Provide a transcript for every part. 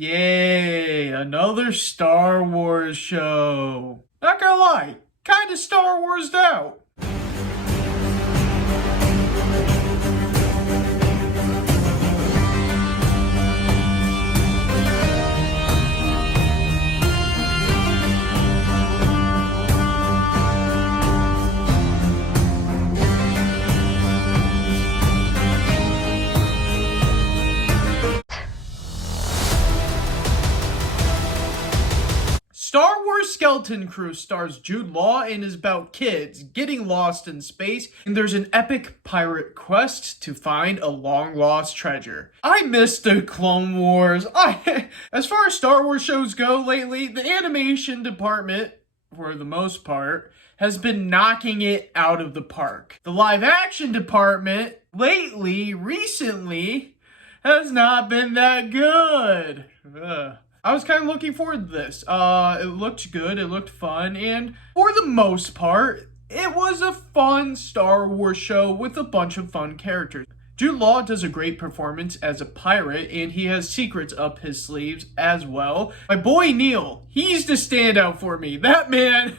Yay, another Star Wars show. Not gonna lie, kinda Star Warsed out. Star Wars Skeleton Crew stars Jude Law and is about kids getting lost in space, and there's an epic pirate quest to find a long-lost treasure. I missed the Clone Wars. As far as Star Wars shows go lately, the animation department, for the most part, has been knocking it out of the park. The live-action department, recently, has not been that good. I was kind of looking forward to this. It looked good, it looked fun, and for the most part, it was a fun Star Wars show with a bunch of fun characters. Jude Law does a great performance as a pirate, and he has secrets up his sleeves as well. My boy Neil, he's the standout for me. That man,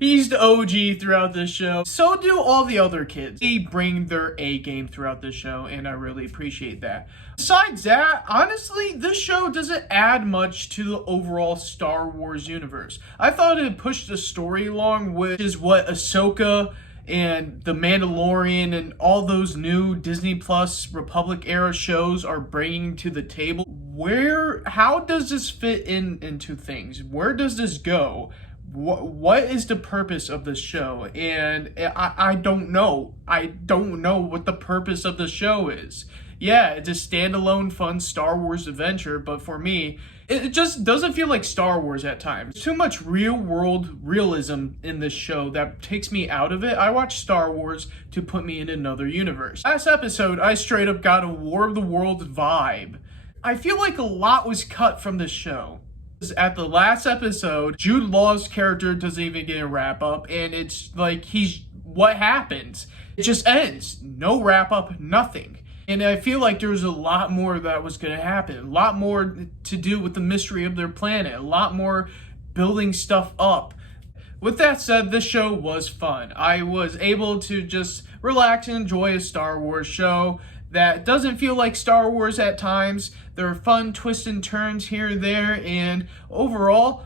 he's the OG throughout this show. So do all the other kids. They bring their A game throughout this show, and I really appreciate that. Besides that, honestly, this show doesn't add much to the overall Star Wars universe. I thought it pushed the story along, which is what Ahsoka and The Mandalorian and all those new Disney Plus Republic era shows are bringing to the table. How does this fit into things? Where does this go? What is the purpose of this show? And I don't know. I don't know what the purpose of the show is. Yeah, it's a standalone fun Star Wars adventure, but for me, it just doesn't feel like Star Wars at times. Too much real-world realism in this show that takes me out of it. I watch Star Wars to put me in another universe. Last episode, I straight up got a War of the Worlds vibe. I feel like a lot was cut from this show. At the last episode, Jude Law's character doesn't even get a wrap-up, and it's like, what happens? It just ends. No wrap-up, nothing. And I feel like there was a lot more that was going to happen. A lot more to do with the mystery of their planet. A lot more building stuff up. With that said, this show was fun. I was able to just relax and enjoy a Star Wars show that doesn't feel like Star Wars at times. There are fun twists and turns here and there. And overall,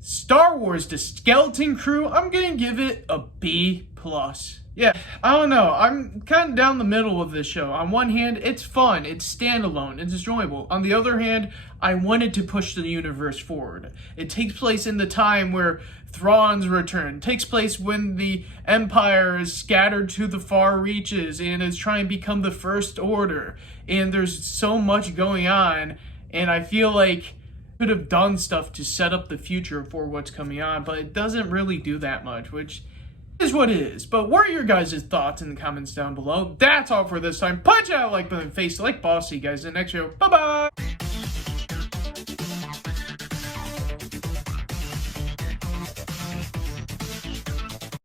Star Wars The Skeleton Crew, I'm going to give it a B+. Yeah, I don't know. I'm kind of down the middle of this show. On one hand, it's fun, it's standalone, it's enjoyable. On the other hand, I wanted to push the universe forward. It takes place in the time where Thrawn's return. It takes place when the Empire is scattered to the far reaches and is trying to become the First Order. And there's so much going on, and I feel like could have done stuff to set up the future for what's coming on, but it doesn't really do that much, which is what it is. But what are your guys' thoughts in the comments down below? That's all for this time. Punch out a like button, face like boss. See you guys in the next show. Bye bye.